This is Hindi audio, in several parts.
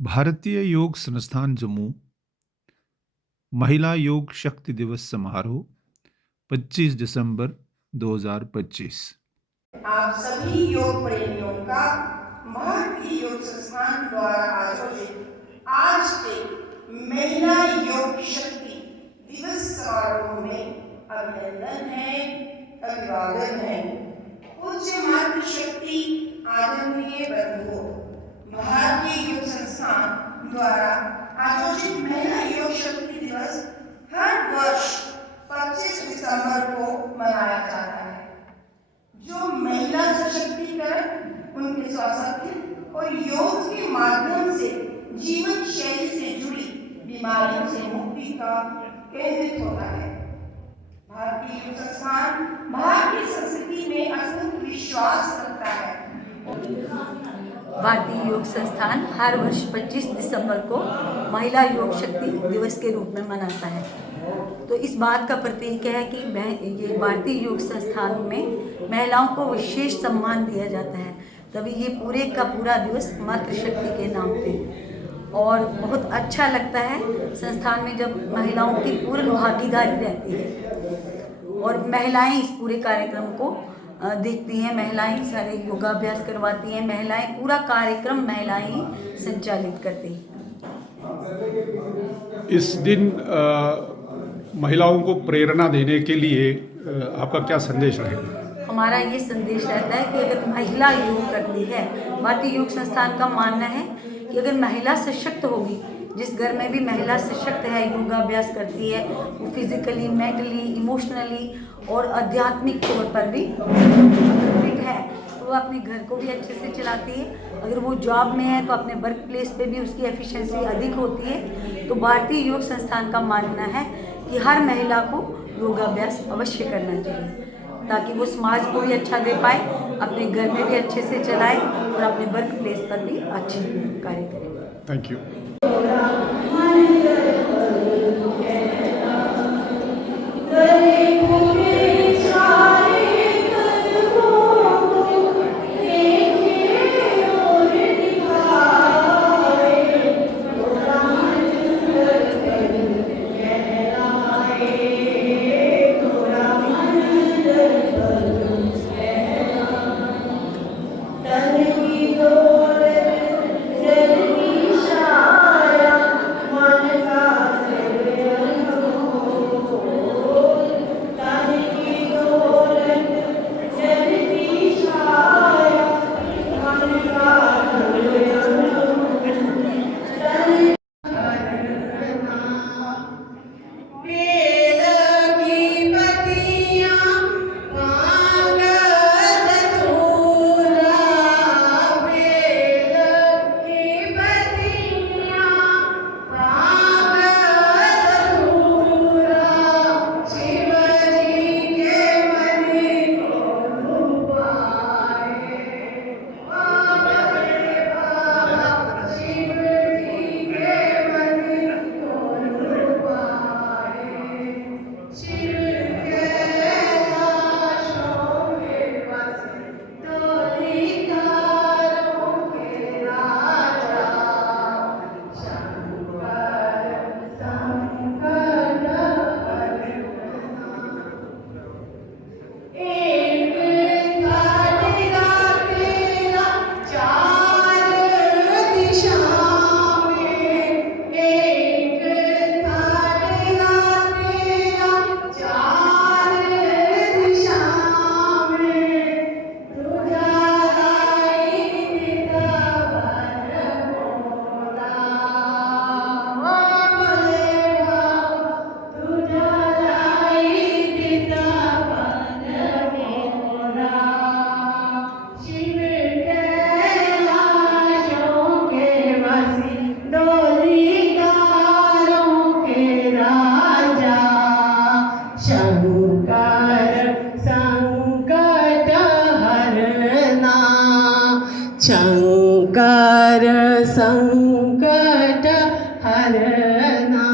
भारतीय योग संस्थान जम्मू महिला योग शक्ति दिवस समारोह 25 दिसंबर 2025। आप सभी योग प्रेमियों का भारतीय योग संस्थान द्वारा आयोजित आज के महिला योग शक्ति दिवस समारोह में अभिनंदन है, अभिवादन है। पूज्य मातृशक्ति आदरणीय बंधुओं, भारतीय योग संस्थान द्वारा आयोजित महिला योग शक्ति दिवस हर वर्ष 25 दिसंबर को मनाया जाता है, जो महिला सशक्तिकरण, उनके स्वास्थ्य और योग के माध्यम से जीवन शैली से जुड़ी बीमारियों से मुक्ति का केंद्रित होता है। भारतीय योग संस्थान भारतीय संस्कृति में अटूट विश्वास रखता है। भारतीय योग संस्थान हर वर्ष 25 दिसंबर को महिला योग शक्ति दिवस के रूप में मनाता है। तो इस बात का प्रतीक है कि ये भारतीय योग संस्थान में महिलाओं को विशेष सम्मान दिया जाता है, तभी ये पूरे का पूरा दिवस मातृशक्ति के नाम पे। और बहुत अच्छा लगता है संस्थान में जब महिलाओं की पूर्ण भागीदारी रहती है और महिलाएं इस पूरे कार्यक्रम को देखती हैं, महिलाएं सारे योगाभ्यास करवाती हैं, महिलाएं पूरा कार्यक्रम महिलाएं ही संचालित करती हैं। इस दिन महिलाओं को प्रेरणा देने के लिए आपका क्या संदेश रहेगा? हमारा ये संदेश रहता है कि अगर महिला योग करती है, भारतीय योग संस्थान का मानना है कि अगर महिला सशक्त होगी, जिस घर में भी महिला सशक्त है, योगाभ्यास करती है, वो फिजिकली, मेंटली, इमोशनली और आध्यात्मिक तौर पर भी फिट है, तो वो अपने घर को भी अच्छे से चलाती है। अगर वो जॉब में है तो अपने वर्क प्लेस पे भी उसकी एफिशिएंसी अधिक होती है। तो भारतीय योग संस्थान का मानना है कि हर महिला को योगाभ्यास अवश्य करना चाहिए, ताकि वो समाज को भी अच्छा दे पाए, अपने घर में भी अच्छे से चलाए और अपने वर्क प्लेस पर भी अच्छे कार्य करें। Thank you. शंकर संकट हरना।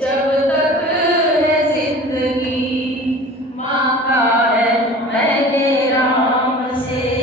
जब तक है जिंदगी, मांगा है मैंने राम से।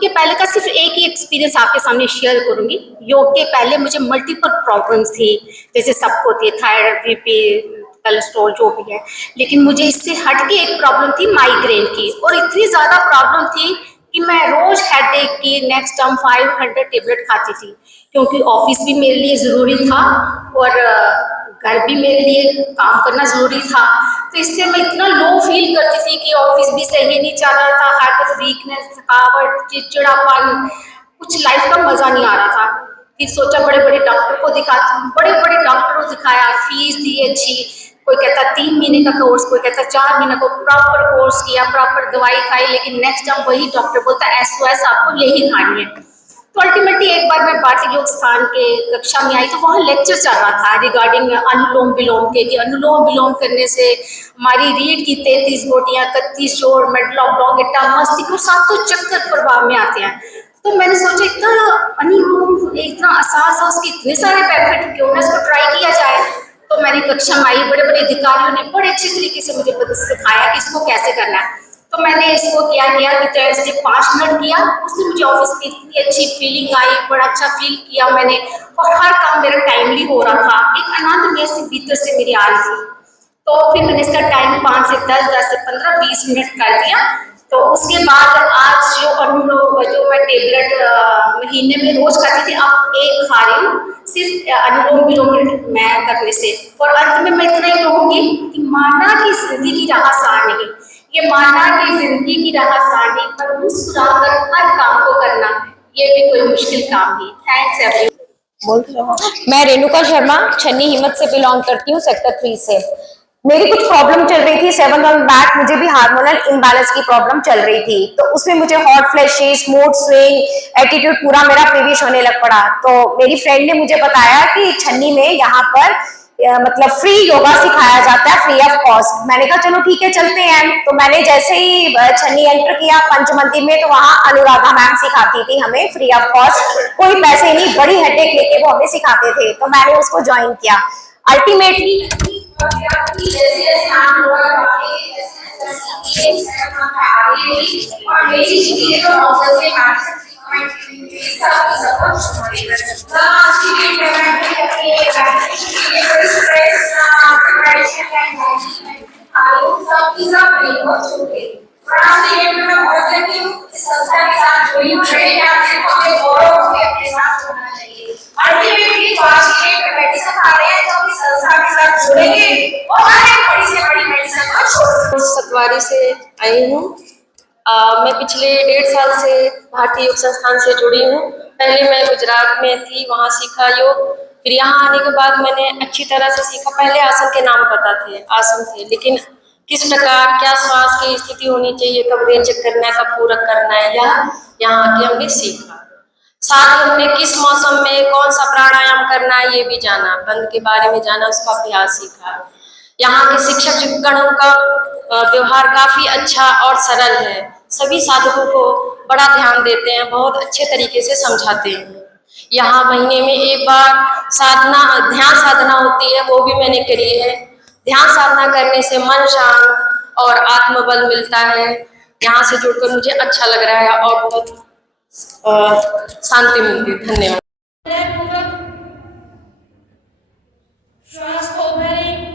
के पहले का सिर्फ एक ही एक्सपीरियंस आपके सामने शेयर करूंगी। योग के पहले मुझे मल्टीपल प्रॉब्लम्स थी, जैसे सबको थी, थायराइड, बीपी, कोलेस्ट्रॉल, जो भी है। लेकिन मुझे इससे हट के एक प्रॉब्लम थी माइग्रेन की, और इतनी ज़्यादा प्रॉब्लम थी कि मैं रोज हेडेक की नेक्स्ट टाइम 500 टेबलेट खाती थी, क्योंकि ऑफिस भी मेरे लिए ज़रूरी था और घर भी मेरे लिए काम करना ज़रूरी था। तो इससे मैं इतना लो फील करती थी कि ऑफिस भी सही नहीं चल रहा था, हर वक्त वीकनेस, थकावट, चिड़चिड़ापन, कुछ लाइफ का मज़ा नहीं आ रहा था। फिर सोचा बड़े बड़े डॉक्टर को दिखाती हूँ, बड़े बड़े डॉक्टरों को दिखाया, फीस दी अच्छी, कोई कहता 3 महीने का कोर्स, कोई कहता 4 महीने का, प्रॉपर कोर्स किया, प्रॉपर दवाई खाई, लेकिन नेक्स्ट टाइम वही डॉक्टर बोलता SOS आपको यही खानी है। तो अल्टीमेटली एक बार मैं भारतीय योग स्थान के कक्षा में आई, तो वहाँ लेक्चर चल रहा था रिगार्डिंग अनुलोम विलोम के, कि अनुलोम विलोम करने से हमारी रीढ़ की 33 बोटियां, 31 जोड़, मेडल ऑब्लोंगेटा, मस्तिष्क, सातों चक्कर प्रभाव में आते हैं। तो मैंने सोचा इतना अनुलोम, इतना आसान सा, उसके इतने सारे बेनिफिट, क्यों ना इसको ट्राई किया जाए। तो मेरी कक्षा में आई, बड़े बड़े अधिकारियों ने बड़े अच्छे तरीके से मुझे सिखाया कि इसको कैसे करना है। तो मैंने इसको क्या किया कि 5 मिनट किया, उससे मुझे ऑफिस में इतनी अच्छी फीलिंग आई, बड़ा अच्छा फील किया मैंने, और हर काम मेरा टाइमली हो रहा था, एक आनंद में से भीतर से मेरी आ रही थी। तो फिर मैंने इसका टाइम 5 से 10, 10 से 15, 20 मिनट कर दिया। तो उसके बाद आज जो अनुलोम, जो मैं टेबलेट महीने में रोज खाती थी, अब 1 खा रही हूँ, सिर्फ अनुलोम विलोम मैं करने से। और अंत में मैं इतना ही कहूँगी कि माना कि जिंदगी राह आसान नहीं, ये माना कि जिंदगी की राह आसान नहीं, पर मुस्कुराकर हर काम को करना, ये भी कोई मुश्किल काम नहीं। Thanks everyone. मैं रेणुका शर्मा छन्नी हिम्मत से बिलोंग करती हूँ, सेक्टर 3 से। मेरी कुछ प्रॉब्लम चल रही थी 7 मंथ बैक, मुझे भी हार्मोनल इम्बैलेंस की प्रॉब्लम चल रही थी। तो उसमें मुझे hot flashes, mood swing, attitude पूरा मेरा प्रीविश होने लग पड़ा। तो मेरी फ्रेंड ने मुझे बताया कि छन्नी में यहाँ पर मतलब फ्री योगा सिखाया जाता है, फ्री ऑफ कॉस्ट। मैंने कहा चलो ठीक है, चलते हैं। तो मैंने जैसे ही छन्नी एंटर किया पंचमंदिर में, तो वहाँ अनुराधा मैम सिखाती थी हमें फ्री ऑफ कॉस्ट, कोई पैसे नहीं, बड़ी हेडेक लेके वो हमें सिखाते थे। तो मैंने उसको ज्वाइन किया। अल्टीमेटली सतवारी से आई हूँ। मैं पिछले 1.5 साल से भारतीय योग संस्थान से जुड़ी हूँ। पहले मैं गुजरात में थी, वहाँ सीखा योग। फिर यहाँ आने के बाद मैंने अच्छी तरह से सीखा। पहले आसन के नाम पता थे, आसन थे, लेकिन किस प्रकार क्या श्वास की स्थिति होनी चाहिए, कब रेचक करना है, कब पूरक करना है, यह यहाँ आके हमने सीखा। साथ ही हमने किस मौसम में कौन सा प्राणायाम करना है ये भी जाना, बंद के बारे में जाना, उसका अभ्यास सीखा। यहाँ के शिक्षक गणों का व्यवहार काफी अच्छा और सरल है। सभी साधकों को बड़ा ध्यान देते हैं, बहुत अच्छे तरीके से समझाते हैं। यहाँ महीने में एक बार ध्यान साधना होती है, वो भी मैंने करी है। ध्यान साधना करने से मन शांत और आत्मबल मिलता है। यहाँ से जुड़कर मुझे अच्छा लग रहा है और बहुत शांति मिलती है। धन्यवाद। श्वास को भरें।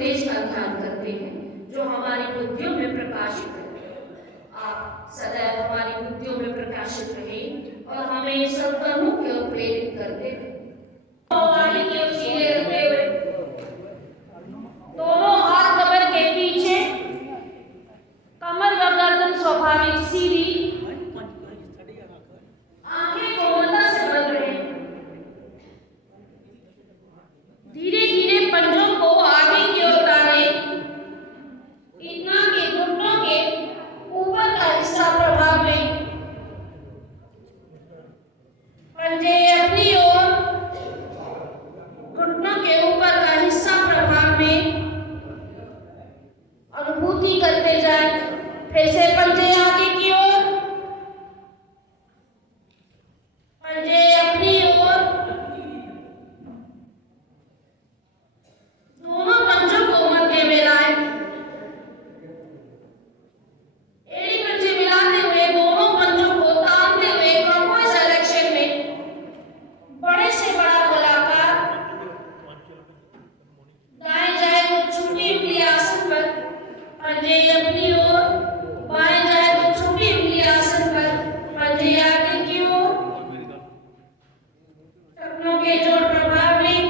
उपदेश का ध्यान करते हैं जो हमारी बुद्धियों में प्रकाशित करते हैं। आप सदैव हमारी बुद्धियों में प्रकाशित रहे और हमें सत्कर्मों की ओर प्रेरित करते रहे। आगे की ओर सीधे रखते हुए दोनों हाथ कमर के पीछे, कमर व गर्दन स्वाभाविक सीधी, आंखें कोमलता से बंद रहे। धीरे धीरे पंजों को आगे की ओर उतारें। इतना के घुटनों के ऊपर का हिस्सा प्रभाव में, पंजे अपनी ओर, घुटनों के ऊपर का हिस्सा प्रभाव में अनुभूति करते जाए। फिर से पंजे आगे की ओर, पंजे अपनी ओर, दोनों पंजों को मध्य में लाएं। एड़ी पंजे मिलाते हुए दोनों पंजों को तानते हुए क्लॉकवाइज डायरेक्शन में बड़े से बड़ा गोलाकार, दाएं जाए तो छोटी उंगली आसन पर, पंजे अपनी ओर, बाएं जाए तो छोटी उंगली आसन पर, पंजे आगे की ओर, टखनों के जोड़ प्रभाव में,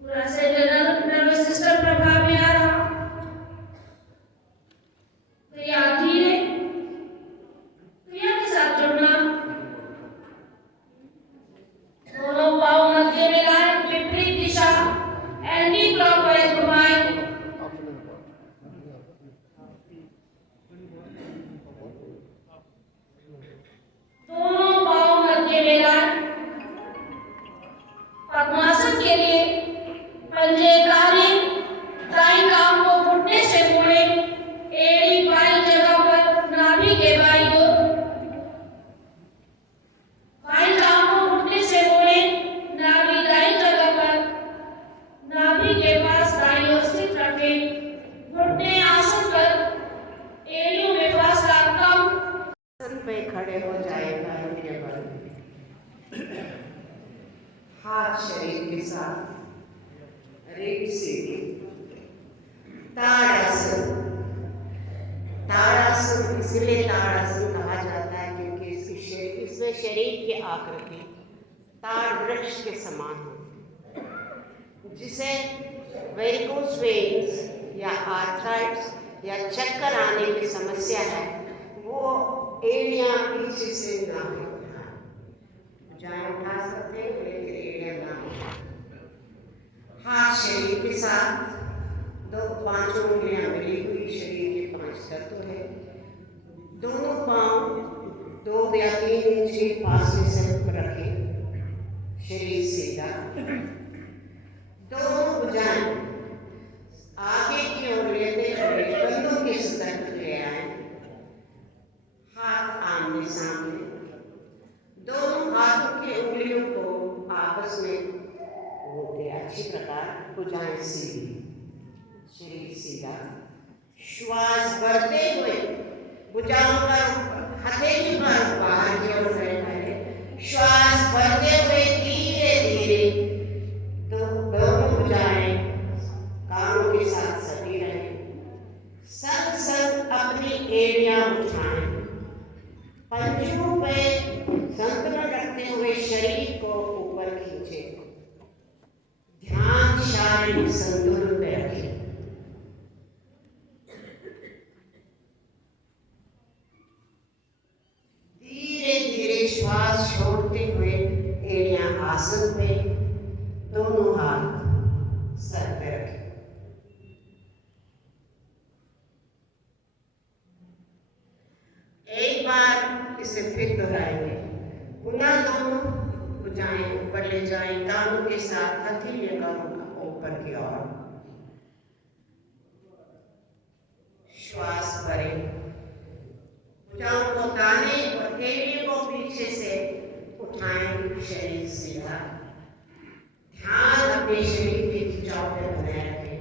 पूरा सेंट्रल नर्वस सिस्टम प्रभाव में आ रहा। क्रिया धीरे, क्रिया के साथ जुड़ना। दोनों पाँव मध्य में लाएं, विपरीत दिशा एंटी क्लॉकवाइज घुमाएं। दोनों पाँव मध्य में लाएं। पद्मासन के लिए पंजे उतारें, दाईं टांग को घुटने से मोड़ें, एड़ी बाईं जगह पर, नाभि के बाईं ओर, बाईं टांग को घुटने से मोड़ें, नाभि दाईं जगह पर, नाभि के पास दाईं ओर स्थित रखें, घुटने आसन पर, एड़ियों में फासला कम। आसन पे खड़े हो जाए पैरों के बल, हाथ शरीर के साथ, रीढ़ सीधी। ताड़ासन, ताड़ासन इसलिए ताड़ासन कहा जाता है क्योंकि इसमें शरीर की आकृति ताड़ वृक्ष के समान होती है, जिसे वेरिकोस वेन्स या आर्थराइटिस या चक्कर आने की समस्या है, वो एड़ियां पीछे से ना हो, भुजाएं उठा सकते हैं लेकिन एड़ियां ना हो। हाथ शरीर के साथ, पांचों उंगलियां मिली हुई शरीर के 5 तत्व है। दोनों पांव 2 या 3 इंच के फासले से रखें, शरीर सीधा। दोनों भुजाएं आगे की ओर लेते हुए कंधों के सतह तक ले आए, हाथ आमने सामने। दोनों हाथों की उंगलियों को आपस में घोटे अच्छी प्रकार, भुजाएं सीधी, शरीर सीधा। श्वास भरते हुए भुजाओं का हथेली पर बाहर की ओर फैलाए। श्वास भरते हुए धीरे धीरे दोनों भुजाएं कानों के साथ सटी रहे। संग संग अपनी एड़ियां उठाएं, पंजों पे संतुलन रखते हुए शरीर को ऊपर खींचे, ध्यान शारीरिक संतुलन में रखें। धीरे धीरे श्वास छोड़ते हुए एड़ियां आसन पे, दोनों हाथ सर पे रखें। एक बार इसे फिर दोहराएंगे। पुनः दोनों भुजाएं ऊपर ले जाएं, कानों के साथ हथेलियों का ऊपर की ओर। श्वास भरें, भुजाओं को ताने और एड़ियों को पीछे से उठाएं, शरीर सीधा। ध्यान अपने शरीर के खिंचाव पे बनाए रखें।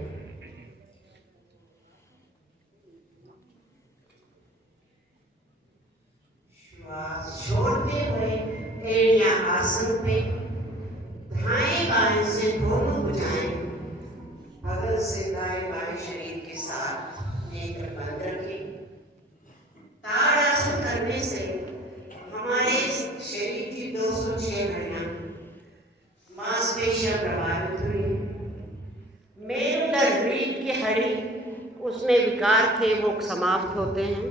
श्वास छोड़ते हुए एड़ियां आसन पे, दाएं बाएं से दोनों भुजाएं सिरकाए वाले शरीर के साथ नेत्र बंद रखें। ताड़ आसन करने से हमारे शरीर की 206 हड्डियां मांसपेशियां प्रभावित हुई। मेरुदंड रीढ़ की हड्डी उसमें विकार थे वो समाप्त होते हैं।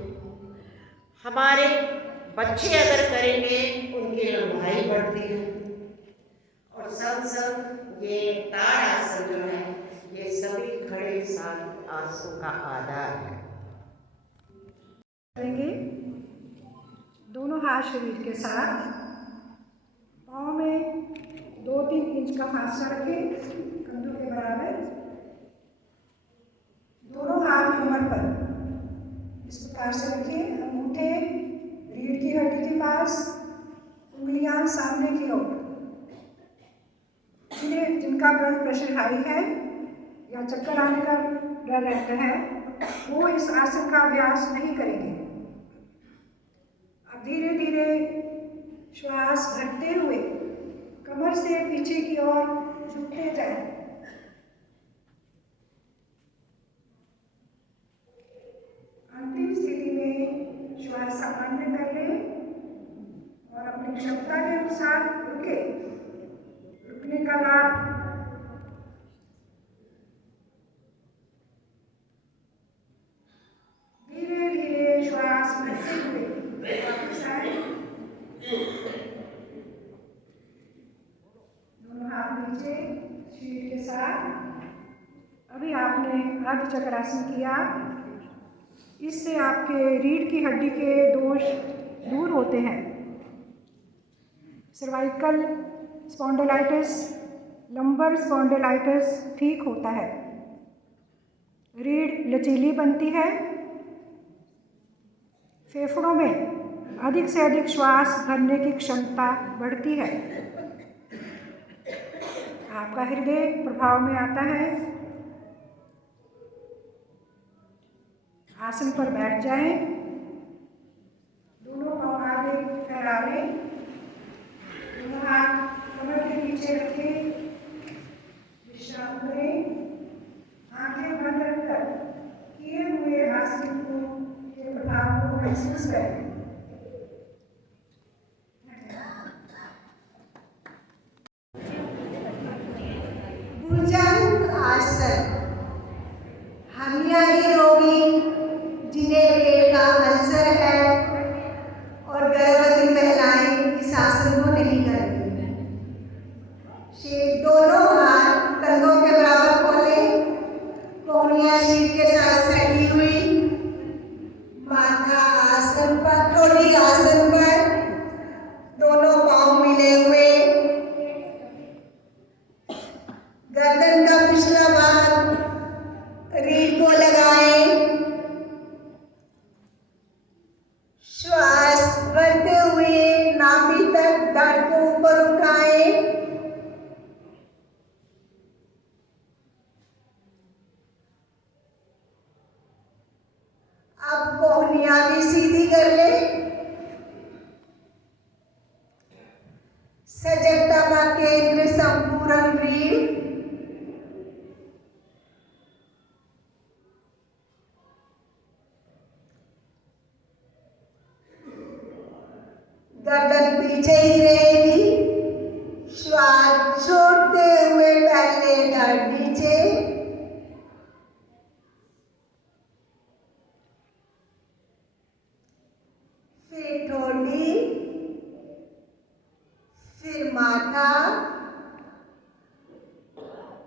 हमारे बच्चे अगर करेंगे उनकी लंबाई बढ़ती है। और संग संग ये ताड़ आसन जो है ये सभी खड़े आसन का आधार है। करेंगे दोनों हाथ शरीर के साथ, पाँव में 2-3 इंच का फासला रखें कंधों के बराबर। दोनों हाथ कमर पर इस प्रकार से रखें। अंगूठे रीढ़ की हड्डी के पास, उंगलियां सामने की ओर। जिनका ब्लड प्रेशर हाई है या चक्कर आने का डर रहता है वो इस आसन का अभ्यास नहीं करेंगे। अब धीरे धीरे श्वास भरते हुए कमर से पीछे की ओर झुकते जाएं। अंतिम स्थिति में श्वास सामान्य कर लें और अपनी क्षमता के अनुसार रुके। रुकने का लाभ धीरे धीरे श्वास भरते हुए वापस आए। दोनों हाथ नीचे शरीर के साथ। अभी आपने अर्धचक्रासन किया। इससे आपके रीढ़ की हड्डी के दोष दूर होते हैं। सर्वाइकल स्पॉन्डिलाइटिस, लंबर स्पॉन्डिलाइटिस ठीक होता है। रीढ़ लचीली बनती है। फेफड़ों में अधिक से अधिक श्वास भरने की क्षमता बढ़ती है। आपका हृदय प्रभाव में आता है। आसन पर बैठ जाएं। दोनों पाँव आगे फैला लें। दोनों हाथ कमर के पीछे रखें। विश्राम करें। आंखें बंद रखकर किए हुए आसन के प्रभाव को महसूस करें। भुजंग आसन। हार्निया रोगी जिन्हें पेट का अल्सर है और गर्भवती महिलाएं इस आसन को नहीं करेंगी। दोनों हाथ कंधों के बराबर खोलें। कोहनियां शीर के साथ सटी हुई। माथा आसन पर, ठोड़ी आसन पर, दोनों पांव मिले हुए। गर्दन का पिछला भाग रीढ़ को लगाएं। श्वास भरते हुए नाभि तक धड़ को ऊपर उठाएं। अब कोहनियां भी सीधी कर लें। सजगता का केंद्र संपूर्ण रीढ़। गर्दन पीछे ही रहेगी। श्वास छोड़ते हुए पहले धड़ नीचे, फिर ठोड़ी, फिर माथा।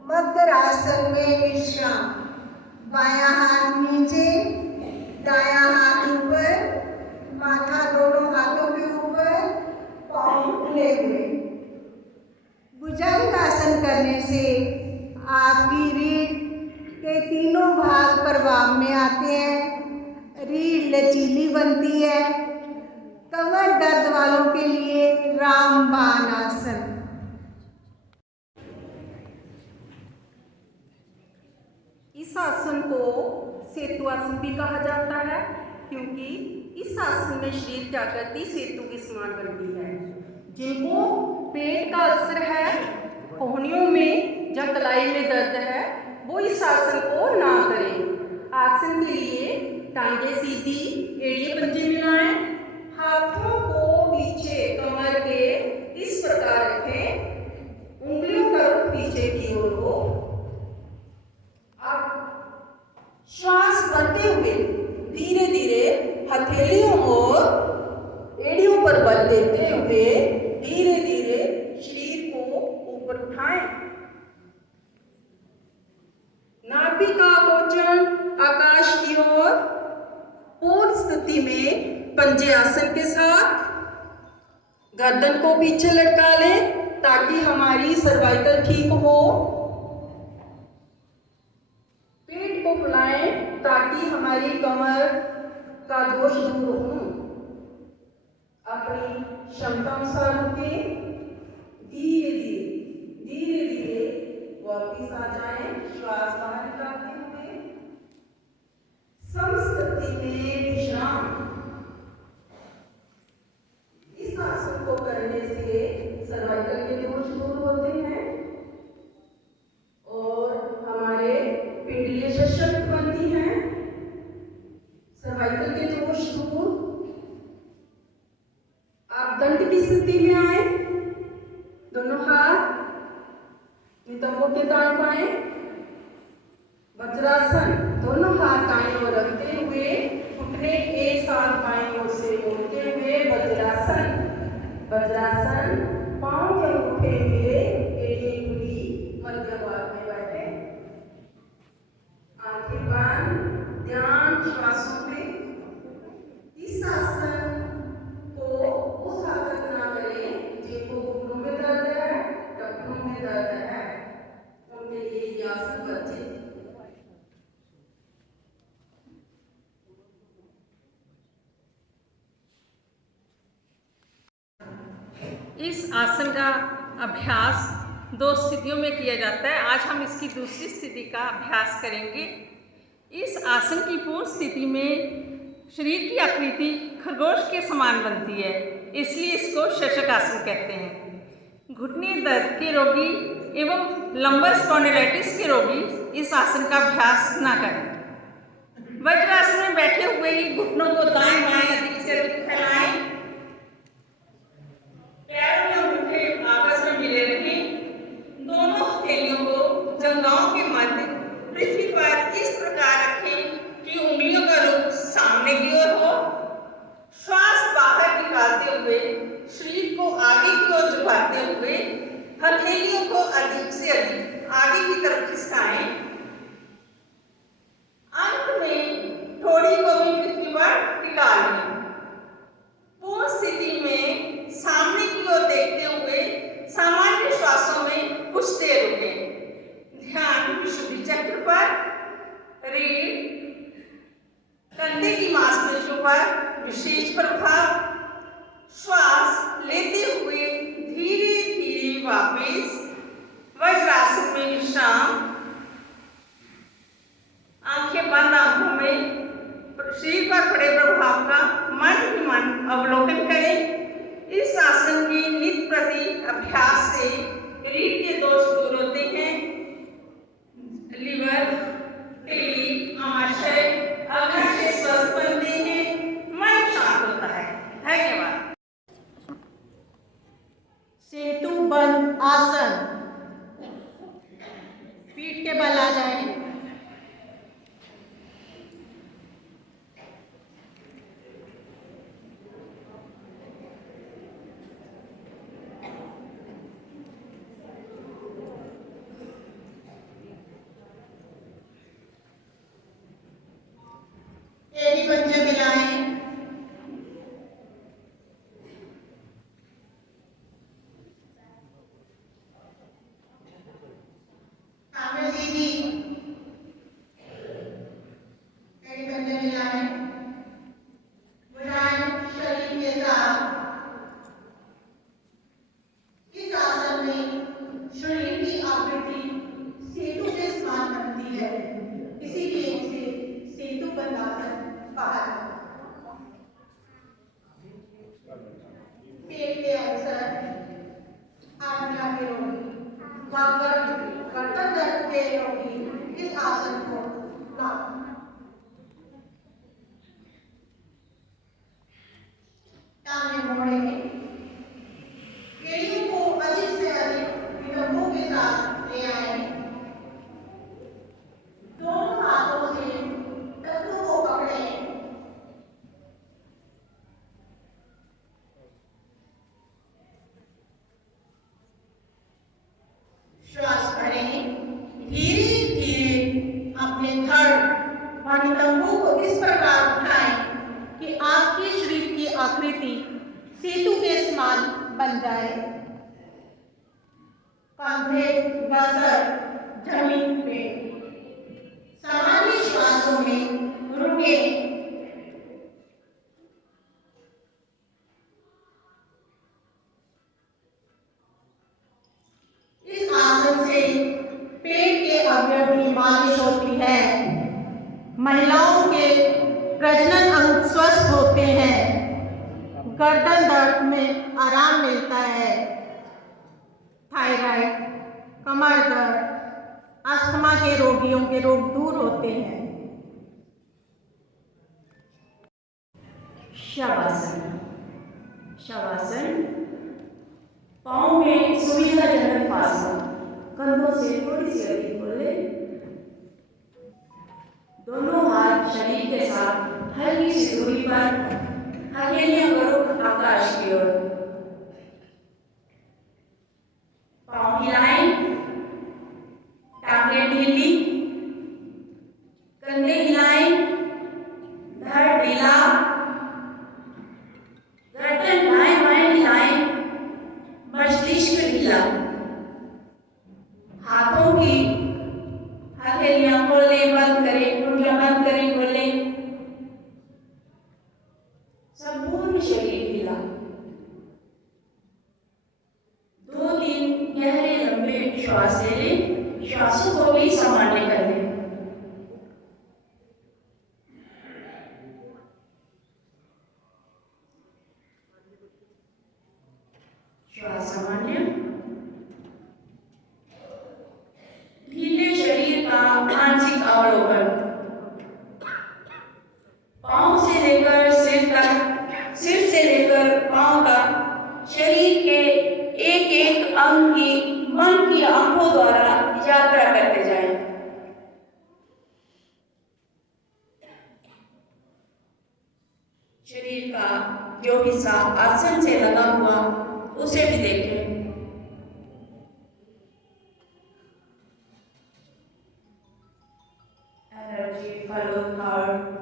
मकरासन में विश्राम। बायां हाथ नीचे, दायां हाथ ऊपर, माथा दोनों हाथों के ऊपर, पांव खुले हुए। भुजंग आसन करने से आपकी रीढ़ के तीनों भाग प्रभाव में आते हैं। रीढ़ लचीली बनती है। कमर दर्द वालों के लिए रामबाण आसन। इस आसन को सेतु आसन भी कहा जाता है क्योंकि इस आसन में शरीर की आकृति सेतु के समान बनती है। जिनको पेट का अल्सर है, कोहनियों में या कलाई में दर्द है, वो इस आसन को ना करें। आसन के लिए टांगे सीधी, एड़िए पंजे मिलाएं, हाथों को पीछे कमर के इस प्रकार रखें, उंगलियों का रुख पीछे की ओर हो। अब श्वास भरते हुए धीरे धीरे हथेलियों और एड़ियों पर बल देते हुए धीरे धीरे शरीर को ऊपर उठाएं। नाभि का गोचन आकाश की ओर, पूर्ण स्थिति में पंजे आसन के साथ गर्दन को पीछे लटका लें ताकि हमारी सर्वाइकल ठीक हो। पेट को फुलाएं ताकि हमारी कमर का दोष दूर हो। अपनी क्षमता अनुसार रुकें, धीरे धीरे वापिस आ जाएं, श्वास बाहर निकालते हुए। समस्थिति में विश्राम। इस आसन को करने से सर्वाइकल के दोष दूर होते हैं और हमारे पिंडलियां सशक्त बनती हैं। सर्वाइकल के दोष दूर। आप दंड की स्थिति में आए, दोनों हाथ नितंबों के तान पाएं। वज्रासन, दोनों हाथ दाएं ओर रखते हुए घुटने एक साथ बाएं ओर से मोड़ते हुए वज्रासन। वज्रासन, पांव के अंगूठे मिले, एड़ियां खुली, मध्य भाग में बैठे, आंखें बंद, ध्यान श्वासों में। इस आसन को उस हद तक ना करें जिनको घुटनों में दर्द है, टखनों में दर्द है, उनके लिए ये आसन वर्जित। इस आसन का अभ्यास 2 स्थितियों में किया जाता है। आज हम इसकी दूसरी स्थिति का अभ्यास करेंगे। इस आसन की पूर्ण स्थिति में शरीर की आकृति खरगोश के समान बनती है, इसलिए इसको शशक आसन कहते हैं। घुटने दर्द के रोगी एवं लंबर स्पॉन्डिलाइटिस के रोगी इस आसन का अभ्यास ना करें। वज्रासन में बैठे हुए ही घुटनों को दाएं बाएं अधिक से अधिक फैलाएं, पैरों में अंगूठे आपस में मिले रखें, दोनों हथेलियों को जंघाओं के मध्य पृथ्वी पर इस प्रकार रखें कि उंगलियों का रुख सामने की ओर हो। श्वास बाहर निकालते हुए शरीर को आगे की ओर झुकाते हुए हथेलियों को अधिक से अधिक आगे की तरफ खिसकाएं। अंत में थोड़ी को भी पृथ्वी पर टिका लें। पूर्ण स्थिति में सामने की ओर देखते हुए सामान्य श्वासों में कुछ देर रुकें। ध्यान विशुद्धि चक्र पर, रीढ़, कंधे की मांसपेशियों पर विशेष प्रभाव। श्वास लेते हुए धीरे धीरे वापस वज्रासन में विश्राम। आंखें बंद, आंखों में शरीर पर पड़े प्रभाव का मन ही मन अवलोकन करें। इस आसन की नित्य प्रति अभ्यास से रीढ़ के दोष दूर होते हैं। लिवर, तेली, आमाशय अग्नाशय स्वस्थ बनते हैं, मन शांत होता है। धन्यवाद। सेतुबंध आसन। पीठ के बल आ जाएं। एड़ी पंजे मिलाएं। टांगे सीधी, एड़ी पंजे मिलाएं। मुलायम शरीर के साथ। इस आसन में शरीर की आकृति सेतु के समान बनती है, इसीलिए इसे सेतुबंध आसन कहा जाता है। पेट के अवसर, आज्ञा के रोगी, गर्दन दर्द के रोगी इस आसन को लाओ। टांगे मोड़ेंगे, एड़ियों को अधिक से अधिक विलंबों के साथ ले आएंगे। दोनों हाथों से टखनों को पकड़ें। श्वास भरेंगे। धीरे धीरे अपने धड़ व नितंबों को इस प्रकार उठाएं कि आपके शरीर की आकृति सेतु के समान बन जाए। कंधे व सर जमीन पे, सामान्य श्वासों में रुके। इस आसन से पेट के अवयव की मालिश होती है। महिलाओं के प्रजनन अंग स्वस्थ होते हैं। गर्दन दर्द में आराम मिलता है। थायराइड, कमर दर्द, अस्थमा के रोगियों के रोग दूर होते हैं। शवासन। शवासन पाँव में सुविधाजनक फासला, कंधों से थोड़ी सी अधिक खोले। दोनों हाथ शरीर के साथ हल्की सी दूरी पर, हथेलियां करो आकाश की ओर। पाँव हिलाएं, टांगें ढीली, कंधे हिलाएं, धड़ ढीला, गर्दन दाएं बाएं हिलाएं, मस्तिष्क ढीला। हाथों की हथेलियां खोलें बंद करें, मुट्ठियां बंद करें खोलें। संपूर्ण शरीर ढीला। 2-3 गहरे लंबे श्वास ले लें। श्वासों को भी सामान्य कर लें। श्वास सामान्य। ढीले शरीर का मानसिक अवलोकन। पांव से लेकर सिर तक, सिर से लेकर पांव तक शरीर के एक एक अंग की मन की आंखों द्वारा यात्रा करते जाएं। शरीर का जो हिस्सा आसन से लगा हुआ उसे भी देखें। Energy follow thought.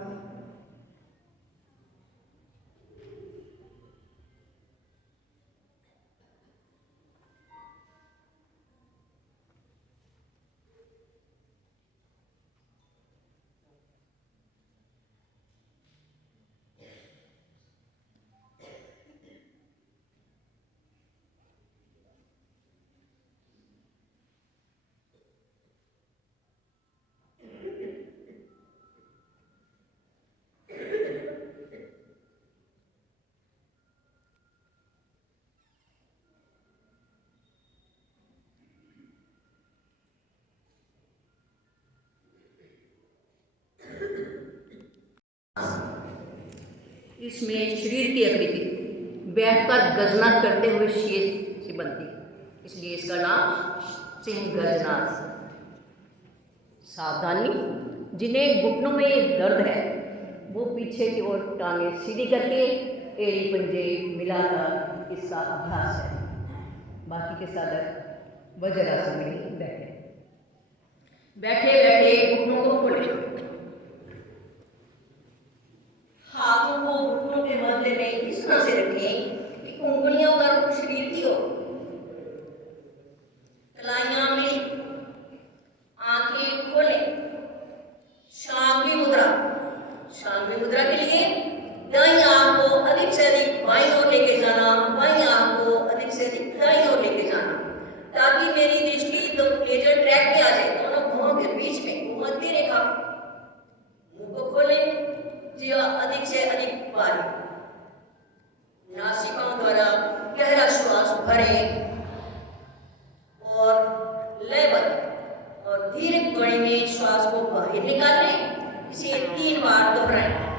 इसमें शरीर की आकृति बैठकर गर्जना करते हुए शेर से बनती है, इसलिए इसका नाम सिंह गर्जनाथ। सावधानी, जिन्हें घुटनों में ये दर्द है वो पीछे की ओर टांगे सीधी करके एड़ी पंजे मिलाकर इसका अभ्यास है। बाकी के साधक वज्रासन में बैठे बैठे बैठे घुटनों को खोले। हाथों को घुटनों के मध्य में इस तरह से रखें कि उंगलियों का रुख शरीर की हो। कलाइयां में आंखें खोलें। शांति मुद्रा। शांति मुद्रा के लिए दाईं आंख को अधिक से अधिक बाईं ओर लेके जाना, बाईं आंख को अधिक से अधिक दाईं ओर लेके जाना, ताकि मेरी दृष्टि तो मेजर ट्रैक में आ जाए, दोनों भुवों के बीच में मध्य रेखा। मुंह को खोलें, जिह्वा अधिक से अधिक बारी। नासिकाओं द्वारा गहरा श्वास भरें और लयबद्ध और धीरे गति में श्वास वेग निकालें। इसे 3 बार दोहराएं।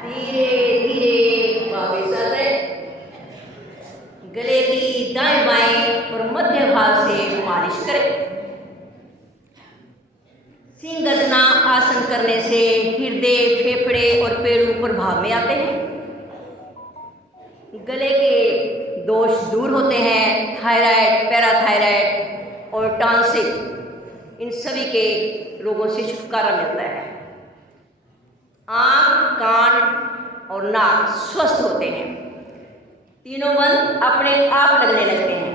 धीरे धीरे वापस आ जाए। गले की दाएं बाएं और मध्य भाग से मालिश करें। सिंगजना आसन करने से हृदय, फेफड़े और पेड़ों प्रभाव में आते हैं। गले के दोष दूर होते हैं। थायराइड, पैराथायराइड और टॉन्सिल, इन सभी के रोगों से छुटकारा मिलता है। आँख, कान और नाक स्वस्थ होते हैं। तीनों बल अपने आप लगने लगते हैं।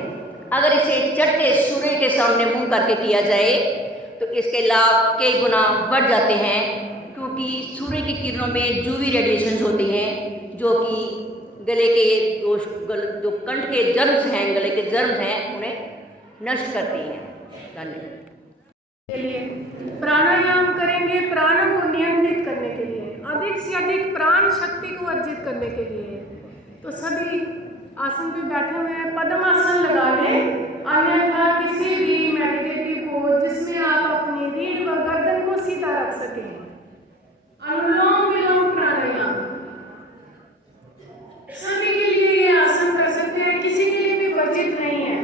अगर इसे चढ़ते सूर्य के सामने मुंह करके किया जाए तो इसके लाभ कई गुना बढ़ जाते हैं, क्योंकि सूर्य की किरणों में यूवी रेडिएशंस होती हैं जो कि गले के जो कंठ के जर्म्स हैं, गले के जर्म्स हैं, उन्हें नष्ट करती हैं। धन्यवाद। के लिए प्राणायाम करेंगे, प्राणों को नियंत्रित करने के लिए, अधिक से अधिक प्राण शक्ति को अर्जित करने के लिए। तो सभी आसन पे बैठे हुए हैं, पद्मासन लगा लें, अन्यथा किसी भी मेडिटेटिव पोज जिसमें आप अपनी रीढ़ व गर्दन को सीधा रख सकें। अनुलोम विलोम प्राणायाम सभी के लिए ये आसन कर सकते हैं, किसी के लिए भी वर्जित नहीं है।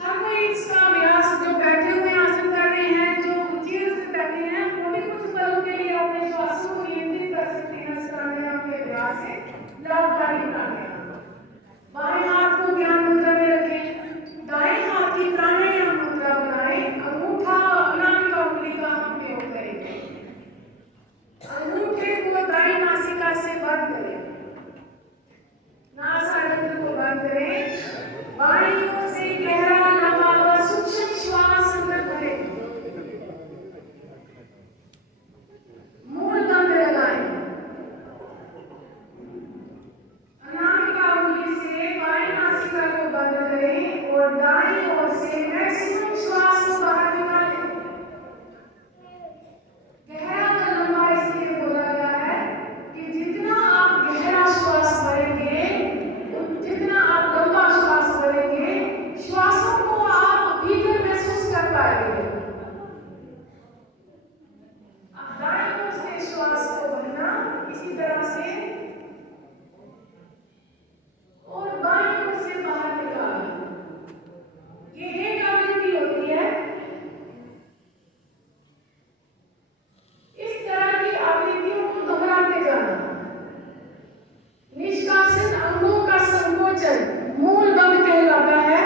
हर कोई इसका अभ्यास, जो बैठे हुए आसन कर रहे हैं, जो चेयर पे बैठे हैं, वो भी कुछ पलों के लिए अपने श्वासों को नियंत्रित कर सकते हैं इस प्राणायाम के अभ्यास से। लाभकारी प्राणायाम। बाएं हाथ को ज्ञान मुद्रा में रखें, दाएं हाथ की प्राणायाम मुद्रा बनाएं, अंगूठा अनामिका उंगली का हम प्रयोग करेंगे। अंगूठे को दाएं नासिका से बंद करें, नासारंध्र को बंद करें, बाईं ओर से गहरा लंबा व सूक्ष्म श्वास अंदर भरें, मूल बंद लगाएं, अनामिका उंगली से बाईं नासिका को बंद करें और दाईं ओर से मैक्सिमम श्वास को बाहर निकालें। गहरा व लंबा इसलिए बोला गया है कि जितना आप गहरा श्वास भरेंगे, जितना आप लंबा श्वास भरेंगे, श्वासों को आप भीतर महसूस कर पाएंगे। अब दाईं ओर से श्वास को भरना इसी तरह से और बाईं ओर से बाहर निकालना। ये एक आवृत्ति होती है। इस तरह की आवृत्तियों को दोहराते जाना। निष्कासन अंगों का संकोचन मूल बंद कहलाता है।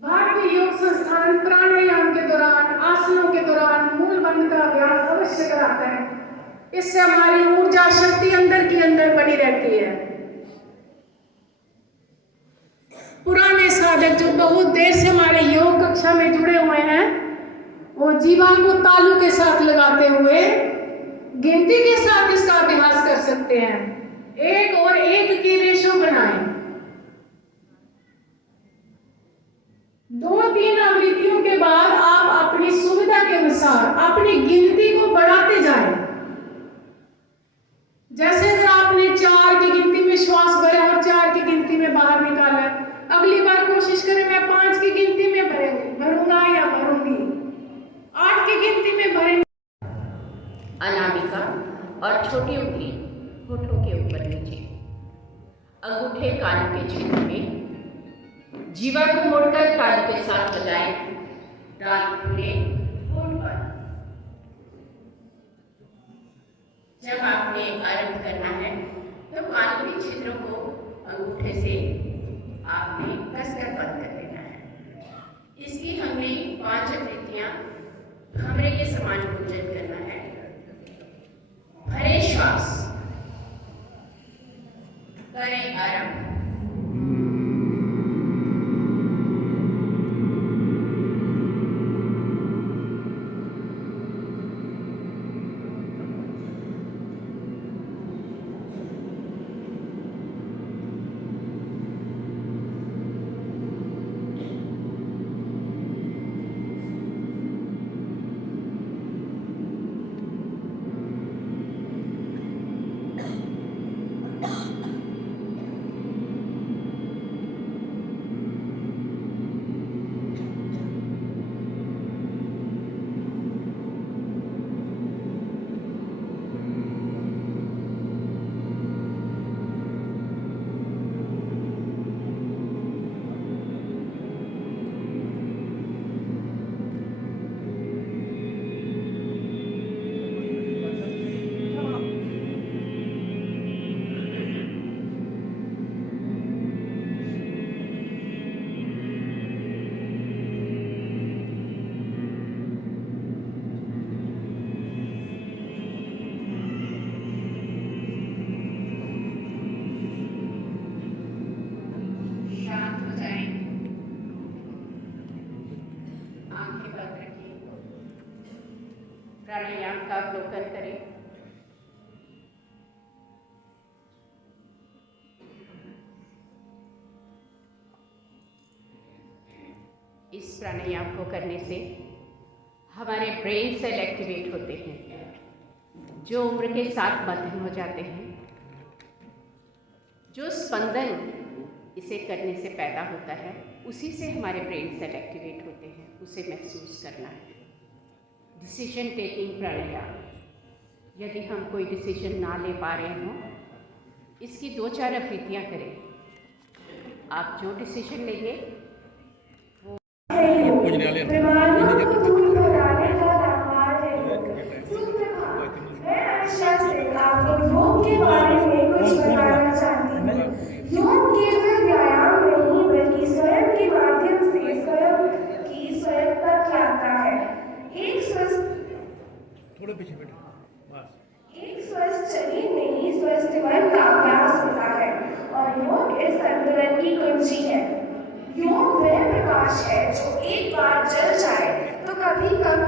भारतीय योग संस्थान प्राणायाम के दौरान, आसनों के दौरान मूल बंद का अभ्यास अवश्य कराता है। इससे हमारी ऊर्जा शक्ति अंदर की अंदर बनी रहती है। पुराने साधक जो बहुत देर से हमारे योग कक्षा में जुड़े हुए हैं, वो जीवा को तालू के साथ लगाते हुए गिनती के साथ इसका अभ्यास कर सकते हैं। 1 और 1 की रेशो बनाएं। 2-3 आवृत्तियों के बाद आप अपनी सुविधा के अनुसार अपनी गिनती को बढ़ाते जाएं। जैसे अगर आपने 4 की गिनती में श्वास भरा और 4 की गिनती में बाहर निकाला, अगली बार कोशिश करें मैं 5 की गिनती में भरूंगा या भरूंगी, 8 की गिनती में भरेंगे। अनामिका और छोटी उंगली होठों के ऊपर नीचे, अंगूठे कानों के क्षेत्र में, जीवा को मोड़कर तालू के साथ लगाएं, दांत खुले होठ पर। जब आपने आरंभ करना है तो कानों के क्षेत्रों को अंगूठे से आपने कसकर बंद कर देना है। इसकी हमने 5 आवृत्तियां भंवरे के समान गुंजन करना है। भरे श्वास करें आरंभ। इस प्राणायाम को करने से हमारे ब्रेन सेल एक्टिवेट होते हैं, जो उम्र के साथ बंधन हो जाते हैं। जो स्पंदन इसे करने से पैदा होता है, उसी से हमारे ब्रेन सेल एक्टिवेट होते हैं, उसे महसूस करना है। डिसीजन टेकिंग प्राणायाम, यदि हम कोई डिसीजन ना ले पा रहे हों, इसकी 2-4 आवृत्तियाँ करें। आप जो डिसीजन लेंगे वो बीमारियों को दूर भगाने का रामबाण है योग। सुप्रभात, मैं आयशा सिंह आपको योग के बारे में कुछ बताना चाहती हूँ। योग केवल व्यायाम नहीं बल्कि स्वयं के माध्यम से स्वयं की स्वयं तक यात्रा है। एक स्वस्थ शरीर में ही स्वस्थ मन का अभ्यास होता है और योग इस संतुलन की कुंजी है। योग वह प्रकाश है जो एक बार जल जाए तो कभी कम